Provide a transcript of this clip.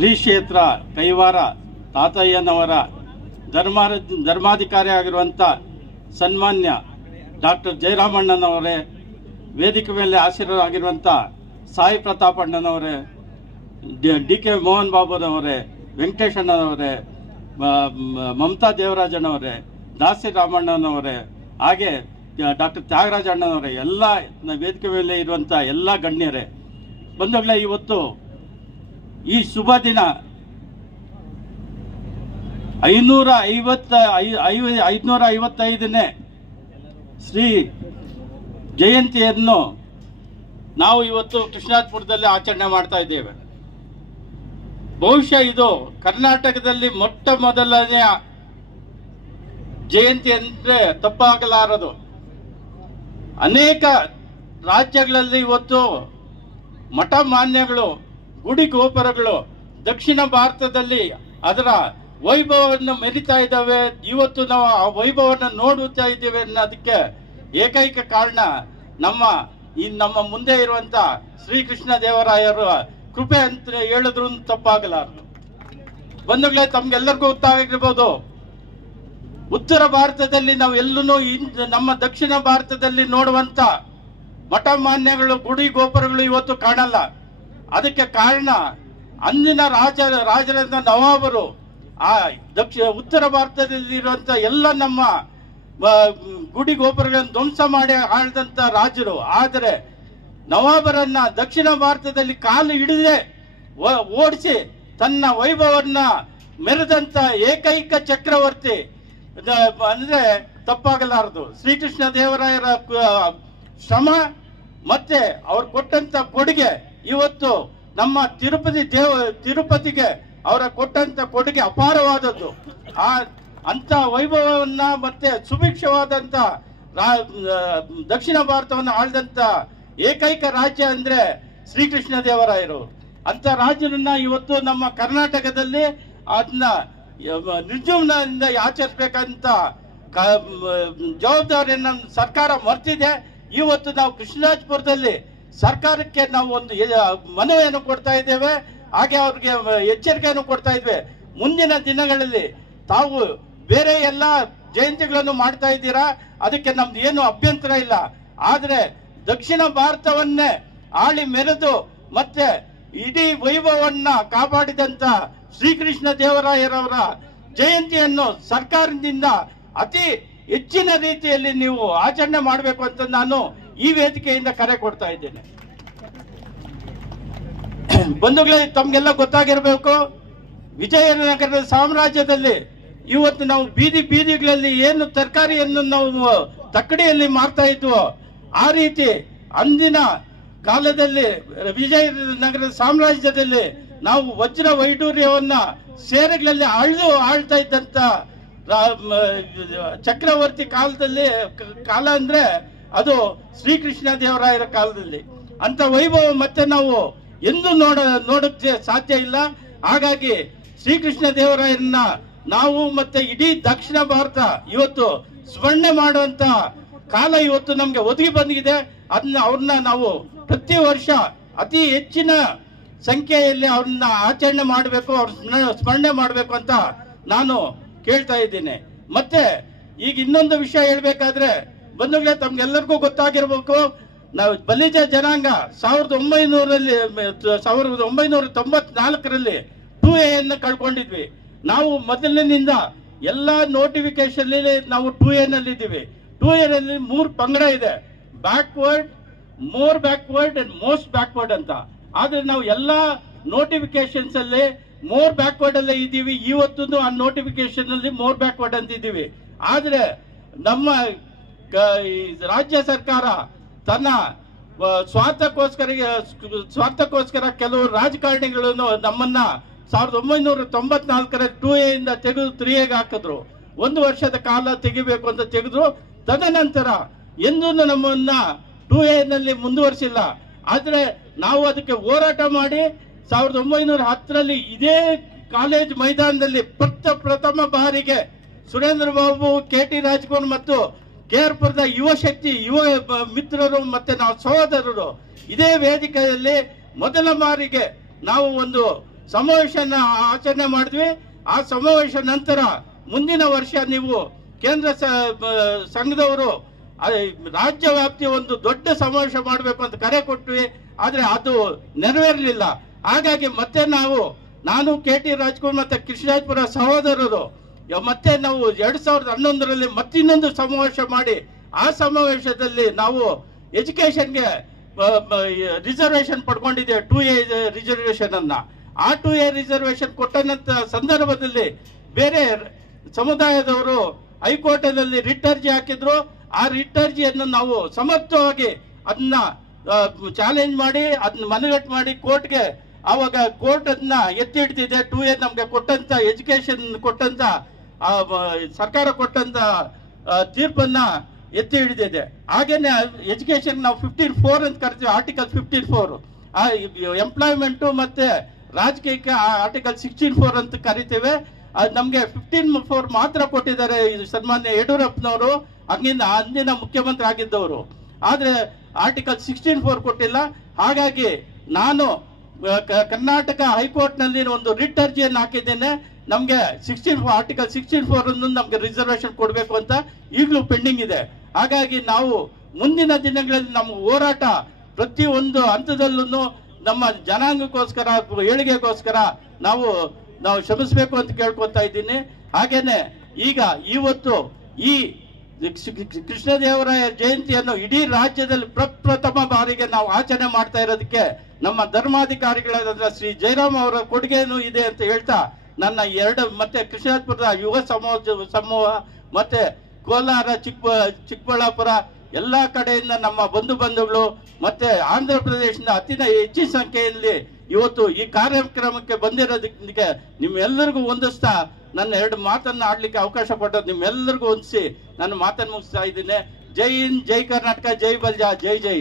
ಶ್ರೀ ಕ್ಷೇತ್ರ ಕೈವಾರ ತಾತಯ್ಯನವರ ಧರ್ಮಾಧಿಕಾರಿ ಆಗಿರುವಂಥ ಸನ್ಮಾನ್ಯ ಡಾಕ್ಟರ್ ಜಯರಾಮಣ್ಣನವರೇ, ವೇದಿಕೆ ಮೇಲೆ ಆಸೀನರಾಗಿರುವಂಥ ಸಾಯಿ ಪ್ರತಾಪಣ್ಣನವರೇ, ಡಿ.ಕೆ. ಮೋಹನ್ ಬಾಬುನವರೇ, ವೆಂಕಟೇಶಣ್ಣನವರೇ, ಮಮತಾ ದೇವರಾಜನವರೇ, ದಾಸಿ ರಾಮಣ್ಣನವರೇ, ಹಾಗೆ ಡಾಕ್ಟರ್ ತ್ಯಾಗರಾಜ ಅಣ್ಣನವರೇ, ಎಲ್ಲ ವೇದಿಕೆ ಮೇಲೆ ಇರುವಂಥ ಎಲ್ಲ ಗಣ್ಯರೇ, ಬಂಧುಗಳೇ, ಇವತ್ತು ಈ ಶುಭ ದಿನ 555ನೇ ಶ್ರೀ ಜಯಂತಿಯನ್ನು ನಾವು ಇವತ್ತು ಕೃಷ್ಣಾಜಪುರದಲ್ಲಿ ಆಚರಣೆ ಮಾಡ್ತಾ ಇದ್ದೇವೆ. ಬಹುಶಃ ಇದು ಕರ್ನಾಟಕದಲ್ಲಿ ಮೊಟ್ಟ ಮೊದಲನೆಯ ಜಯಂತಿ ಅಂದ್ರೆ ತಪ್ಪಾಗಲಾರದು. ಅನೇಕ ರಾಜ್ಯಗಳಲ್ಲಿ ಇವತ್ತು ಮಠ ಮಾನ್ಯಗಳು, ಗುಡಿ ಗೋಪುರಗಳು ದಕ್ಷಿಣ ಭಾರತದಲ್ಲಿ ಅದರ ವೈಭವವನ್ನು ಮೆರಿತಾ ಇದ್ದಾವೆ. ಇವತ್ತು ನಾವು ಆ ವೈಭವವನ್ನು ನೋಡುತ್ತಾ ಇದ್ದೇವೆ ಅನ್ನೋದಕ್ಕೆ ಏಕೈಕ ಕಾರಣ ನಮ್ಮ ಮುಂದೆ ಇರುವಂತ ಶ್ರೀಕೃಷ್ಣ ದೇವರಾಯರ ಕೃಪೆ ಅಂತ ಹೇಳಿದ್ರು ತಪ್ಪಾಗಲಾರದು. ಬಂಧುಗಳೇ, ತಮ್ಗೆಲ್ಲರಿಗೂ ಗೊತ್ತಾಗಿರ್ಬೋದು, ಉತ್ತರ ಭಾರತದಲ್ಲಿ ನಾವು ಎಲ್ಲೂ ನಮ್ಮ ದಕ್ಷಿಣ ಭಾರತದಲ್ಲಿ ನೋಡುವಂತ ಮಠ ಮಾನ್ಯಗಳು, ಗುಡಿ ಗೋಪುರಗಳು ಇವತ್ತು ಕಾಣಲ್ಲ. ಅದಕ್ಕೆ ಕಾರಣ ಅಂದಿನ ರಾಜರಿಂದ ನವಾಬರು ಆ ಉತ್ತರ ಭಾರತದಲ್ಲಿ ಇರುವಂತ ಎಲ್ಲ ನಮ್ಮ ಗುಡಿ ಗೋಪುರಗಳನ್ನು ಧ್ವಂಸ ಮಾಡಿ ಆಳಿದಂತ ರಾಜರು. ಆದರೆ ನವಾಬರನ್ನ ದಕ್ಷಿಣ ಭಾರತದಲ್ಲಿ ಕಾಲು ಹಿಡಿದೇ ಓಡಿಸಿ ತನ್ನ ವೈಭವನ್ನ ಮೆರೆದಂತ ಏಕೈಕ ಚಕ್ರವರ್ತಿ ಅಂದ್ರೆ ತಪ್ಪಾಗಲಾರದು. ಶ್ರೀಕೃಷ್ಣ ದೇವರಾಯರ ಶ್ರಮ ಮತ್ತೆ ಅವ್ರು ಕೊಟ್ಟಂತ ಕೊಡುಗೆ ಇವತ್ತು ನಮ್ಮ ತಿರುಪತಿಗೆ ಅವರ ಕೊಟ್ಟಂತ ಕೊಡುಗೆ ಅಪಾರವಾದದ್ದು. ಅಂತ ವೈಭವವನ್ನ ಮತ್ತೆ ಸುಭಿಕ್ಷವಾದಂತ ದಕ್ಷಿಣ ಭಾರತವನ್ನು ಆಳಿದಂತ ಏಕೈಕ ರಾಜ್ಯ ಅಂದ್ರೆ ಶ್ರೀಕೃಷ್ಣ ದೇವರಾಯರು. ಅಂತ ರಾಜರನ್ನ ಇವತ್ತು ನಮ್ಮ ಕರ್ನಾಟಕದಲ್ಲಿ ಅದನ್ನ ನಿರ್ಜುಮ್ನಿಂದ ಆಚರಿಸಬೇಕಂತ ಜವಾಬ್ದಾರಿಯನ್ನ ಸರ್ಕಾರ ಮರ್ತಿದೆ. ಇವತ್ತು ನಾವು ಕೃಷ್ಣರಾಜಪುರದಲ್ಲಿ ಸರ್ಕಾರಕ್ಕೆ ನಾವು ಒಂದು ಮನವಿಯನ್ನು ಕೊಡ್ತಾ ಇದ್ದೇವೆ, ಹಾಗೆ ಅವ್ರಿಗೆ ಎಚ್ಚರಿಕೆಯನ್ನು ಕೊಡ್ತಾ ಇದ್ವಿ. ಮುಂದಿನ ದಿನಗಳಲ್ಲಿ ತಾವು ಬೇರೆ ಎಲ್ಲ ಜಯಂತಿಗಳನ್ನು ಮಾಡ್ತಾ ಇದ್ದೀರಾ, ಅದಕ್ಕೆ ನಮ್ದು ಏನು ಅಭ್ಯಂತರ ಇಲ್ಲ. ಆದ್ರೆ ದಕ್ಷಿಣ ಭಾರತವನ್ನೇ ಆಳಿ ಮೆರೆದು ಮತ್ತೆ ಇಡೀ ವೈಭವವನ್ನ ಕಾಪಾಡಿದಂತ ಶ್ರೀಕೃಷ್ಣ ದೇವರಾಯರವರ ಜಯಂತಿಯನ್ನು ಸರ್ಕಾರದಿಂದ ಅತಿ ಹೆಚ್ಚಿನ ರೀತಿಯಲ್ಲಿ ನೀವು ಆಚರಣೆ ಮಾಡಬೇಕು ಅಂತ ನಾನು ಈ ವೇದಿಕೆಯಿಂದ ಕರೆ ಕೊಡ್ತಾ ಇದ್ದೇನೆ. ಬಂಧುಗಳೇ, ತಮ್ಗೆಲ್ಲ ಗೊತ್ತಾಗಿರ್ಬೇಕು, ವಿಜಯನಗರದ ಸಾಮ್ರಾಜ್ಯದಲ್ಲಿ ಇವತ್ತು ನಾವು ಬೀದಿಗಳಲ್ಲಿ ಏನು ತರಕಾರಿಯನ್ನು ನಾವು ತಕ್ಕಡಿಯಲ್ಲಿ ಮಾರ್ತಾ ಇದ್ವೋ, ಆ ರೀತಿ ಅಂದಿನ ಕಾಲದಲ್ಲಿ ವಿಜಯನಗರದ ಸಾಮ್ರಾಜ್ಯದಲ್ಲಿ ನಾವು ವಜ್ರ ವೈಡೂರ್ಯವನ್ನ ಸೇರೆಗಳಲ್ಲಿ ಆಳ್ತಾ ಇದ್ದಂತ ಚಕ್ರವರ್ತಿ ಕಾಲ ಅಂದ್ರೆ ಅದು ಶ್ರೀಕೃಷ್ಣ ದೇವರಾಯರ ಕಾಲದಲ್ಲಿ. ಅಂತ ವೈಭವ ಮತ್ತೆ ನಾವು ಎಂದು ನೋಡಕ್ಕೆ ಸಾಧ್ಯ ಇಲ್ಲ. ಹಾಗಾಗಿ ಶ್ರೀಕೃಷ್ಣ ದೇವರಾಯರನ್ನ ನಾವು ಮತ್ತೆ ಇಡೀ ದಕ್ಷಿಣ ಭಾರತ ಇವತ್ತು ಸ್ಮರಣೆ ಮಾಡುವಂತ ಕಾಲ ಇವತ್ತು ನಮ್ಗೆ ಒದಗಿ ಬಂದಿದೆ. ಅವ್ರನ್ನ ನಾವು ಪ್ರತಿ ವರ್ಷ ಅತಿ ಹೆಚ್ಚಿನ ಸಂಖ್ಯೆಯಲ್ಲಿ ಅವ್ರನ್ನ ಆಚರಣೆ ಮಾಡಬೇಕು, ಅವ್ರ ಸ್ಮರಣೆ ಮಾಡಬೇಕು ಅಂತ ನಾನು ಕೇಳ್ತಾ ಇದ್ದೀನಿ. ಮತ್ತೆ ಈಗ ಇನ್ನೊಂದು ವಿಷಯ ಹೇಳ್ಬೇಕಾದ್ರೆ, ಬಂಧುಗಳೇ, ತಮ್ಗೆಲ್ಲರಿಗೂ ಗೊತ್ತಾಗಿರ್ಬೇಕು, ನಾವು ಬಲಿಜ ಜನಾಂಗ 1994ರಲ್ಲಿ 2A ಅನ್ನು ಕಳ್ಕೊಂಡಿದ್ವಿ. ನಾವು ಮೊದಲಿನಿಂದ ಎಲ್ಲಾ ನೋಟಿಫಿಕೇಶನ್ ನಾವು 2A ನಲ್ಲಿ ಇದ್ದೀವಿ. 2A ನಲ್ಲಿ 3 ಪಂಗಡ ಇದೆ, backward, more backward and most backward ಅಂತ. ಆದ್ರೆ ನಾವು ಎಲ್ಲಾ ನೋಟಿಫಿಕೇಶನ್ಸ್ ಅಲ್ಲಿ ಮೋರ್ ಬ್ಯಾಕ್ವರ್ಡ್ ಅಲ್ಲೇ ಇದ್ದೀವಿ. ಇವತ್ತು ಆ ನೋಟಿಫಿಕೇಶನ್ ಅಲ್ಲಿ ಮೋರ್ ಬ್ಯಾಕ್ವರ್ಡ್ ಅಂತ ಇದ್ದೀವಿ. ಆದ್ರೆ ನಮ್ಮ ರಾಜ್ಯ ಸರ್ಕಾರ ತನ್ನ ಸ್ವಾರ್ಥಕ್ಕೋಸ್ಕರ ಕೆಲವು ರಾಜಕಾರಣಿಗಳನ್ನು ನಮ್ಮನ್ನ 1994ರ 2A ಇಂದ ತೆಗೆದು 3Aಗೆ ಹಾಕಿದ್ರು. 1 ವರ್ಷದ ಕಾಲ ತೆಗಿಬೇಕು ಅಂತ ತೆಗೆದ್ರು. ತದನಂತರ ಎಂದೂ ನಮ್ಮನ್ನ 2A ನಲ್ಲಿ ಮುಂದುವರಿಸಿಲ್ಲ. ಆದ್ರೆ ನಾವು ಅದಕ್ಕೆ ಹೋರಾಟ ಮಾಡಿ 1910ರಲ್ಲಿ ಇದೇ ಕಾಲೇಜ್ ಮೈದಾನದಲ್ಲಿ ಪ್ರಥಮ ಬಾರಿಗೆ ಸುರೇಂದ್ರ ಬಾಬು, KT ರಾಜ್ಕುಮಾರ್ ಮತ್ತು KR-ಪುರದ ಯುವ ಮಿತ್ರರು ಮತ್ತೆ ನಾವು ಸಹೋದರರು ಇದೇ ವೇದಿಕೆಯಲ್ಲಿ ಮೊದಲ ಬಾರಿಗೆ ನಾವು ಒಂದು ಸಮಾವೇಶನ ಆಚರಣೆ ಮಾಡಿದ್ವಿ. ಆ ಸಮಾವೇಶ ನಂತರ ಮುಂದಿನ ವರ್ಷ ನೀವು ಕೇಂದ್ರ ಸಂಘದವರು ರಾಜ್ಯ ವ್ಯಾಪ್ತಿಯ ಒಂದು ದೊಡ್ಡ ಸಮಾವೇಶ ಮಾಡಬೇಕು ಅಂತ ಕರೆ ಕೊಟ್ವಿ. ಆದ್ರೆ ಅದು ನೆರವೇರಲಿಲ್ಲ. ಹಾಗಾಗಿ ಮತ್ತೆ ನಾನು KT ರಾಜ್ಕುಮಾರ್ ಮತ್ತೆ ಕೃಷ್ಣರಾಜಪುರ ಸಹೋದರರು ಮತ್ತೆ ನಾವು 2011ರಲ್ಲಿ ಮತ್ತಿನ್ನೊಂದು ಸಮಾವೇಶ ಮಾಡಿ ಆ ಸಮಾವೇಶದಲ್ಲಿ ನಾವು ಎಜುಕೇಶನ್ಗೆ ರಿಸರ್ವೇಶನ್ ಪಡ್ಕೊಂಡಿದ್ದೇವೆ, 2A ರಿಸರ್ವೇಶನ್ ಅನ್ನ. ಆ 2A ರಿಸರ್ವೇಶನ್ ಕೊಟ್ಟಂತ ಸಂದರ್ಭದಲ್ಲಿ ಬೇರೆ ಸಮುದಾಯದವರು ಹೈಕೋರ್ಟ್ನಲ್ಲಿ ರಿಟ್ ಅರ್ಜಿ ಹಾಕಿದ್ರು. ಆ ರಿಟ್ ಅರ್ಜಿಯನ್ನು ನಾವು ಸಮರ್ಥವಾಗಿ ಅದನ್ನ ಚಾಲೆಂಜ್ ಮಾಡಿ ಅದನ್ನ ಮನಗಟ್ಟು ಮಾಡಿ ಕೋರ್ಟ್ಗೆ, ಆವಾಗ ಕೋರ್ಟ್ ಅದನ್ನ ಎತ್ತಿ ಹಿಡ್ತಿದೆ. 2A ನಮ್ಗೆ ಕೊಟ್ಟಂತ ಎಜುಕೇಶನ್ ಕೊಟ್ಟಂತ ಸರ್ಕಾರ ಕೊಟ್ಟಂತ ತೀರ್ಪನ್ನ ಎತ್ತಿ ಹಿಡಿದಿದೆ. ಹಾಗೇನೆ ಎಜುಕೇಶನ್ ನಾವು 15(4) ಅಂತ ಕರಿತೀವಿ, ಆರ್ಟಿಕಲ್ 15(4). ಎಂಪ್ಲಾಯ್ಮೆಂಟ್ ಮತ್ತೆ ರಾಜಕೀಯಕ್ಕೆ ಆರ್ಟಿಕಲ್ 16(4) ಅಂತ ಕರಿತೇವೆ. ನಮ್ಗೆ 15(4) ಮಾತ್ರ ಕೊಟ್ಟಿದ್ದಾರೆ ಸನ್ಮಾನ್ಯ ಯಡಿಯೂರಪ್ಪನವರು, ಅಂದಿನ ಮುಖ್ಯಮಂತ್ರಿ ಆಗಿದ್ದವರು. ಆದ್ರೆ ಆರ್ಟಿಕಲ್ 16(4) ಕೊಟ್ಟಿಲ್ಲ. ಹಾಗಾಗಿ ನಾನು ಕರ್ನಾಟಕ ಹೈಕೋರ್ಟ್ ನಲ್ಲಿ ಒಂದು ರಿಟ್ ಅರ್ಜಿಯನ್ನು ಹಾಕಿದ್ದೇನೆ. ನಮ್ಗೆ ಆರ್ಟಿಕಲ್ 16(4) ಅನ್ನು ನಮ್ಗೆ ರಿಸರ್ವೇಶನ್ ಕೊಡಬೇಕು ಅಂತ ಈಗಲೂ ಪೆಂಡಿಂಗ್ ಇದೆ. ಹಾಗಾಗಿ ನಾವು ಮುಂದಿನ ದಿನಗಳಲ್ಲಿ ನಮ್ಮ ಹೋರಾಟ ಪ್ರತಿಯೊಂದು ಹಂತದಲ್ಲೂ ನಮ್ಮ ಜನಾಂಗಕ್ಕೋಸ್ಕರ, ಏಳಿಗೆಗೋಸ್ಕರ ನಾವು ಶ್ರಮಿಸಬೇಕು ಅಂತ ಕೇಳ್ಕೊತಾ ಇದ್ದೀನಿ. ಹಾಗೇನೆ ಇವತ್ತು ಈ ಕೃಷ್ಣದೇವರಾಯ ಜಯಂತಿಯನ್ನು ಇಡೀ ರಾಜ್ಯದಲ್ಲಿ ಪ್ರಪ್ರಥಮ ಬಾರಿಗೆ ನಾವು ಆಚರಣೆ ಮಾಡ್ತಾ ಇರೋದಕ್ಕೆ ನಮ್ಮ ಧರ್ಮಾಧಿಕಾರಿಗಳಾದ ಶ್ರೀ ಜಯರಾಮ್ ಅವರ ಕೊಡುಗೆನೂ ಇದೆ ಅಂತ ಹೇಳ್ತಾ ನನ್ನ ಮತ್ತೆ ಕೃಷ್ಣರಾಜಪುರದ ಯುವ ಸಮೂಹ ಮತ್ತೆ ಕೋಲಾರ, ಚಿಕ್ಕಬಳ್ಳಾಪುರ ಎಲ್ಲಾ ಕಡೆಯಿಂದ ನಮ್ಮ ಬಂಧುಗಳು ಮತ್ತೆ ಆಂಧ್ರ ಪ್ರದೇಶದ ಹೆಚ್ಚಿನ ಸಂಖ್ಯೆಯಲ್ಲಿ ಇವತ್ತು ಈ ಕಾರ್ಯಕ್ರಮಕ್ಕೆ ಬಂದಿರೋದಕ್ಕೆ ನಿಮ್ಮೆಲ್ಲರಿಗೂ ಹೊಂದಿಸ್ತಾ ನನ್ನ 2 ಮಾತನ್ನ ಆಡ್ಲಿಕ್ಕೆ ಅವಕಾಶ ಕೊಟ್ಟದ್ದು ನಿಮ್ಮೆಲ್ಲರಿಗೂ ಹೊಂದಿಸಿ ನನ್ನ ಮಾತನ್ನು ಮುಗಿಸ್ತಾ ಇದ್ದೀನಿ. ಜೈ ಹಿಂದ್, ಜೈ ಕರ್ನಾಟಕ, ಜೈ ಬಲ್ಜಾ, ಜೈ ಜೈ.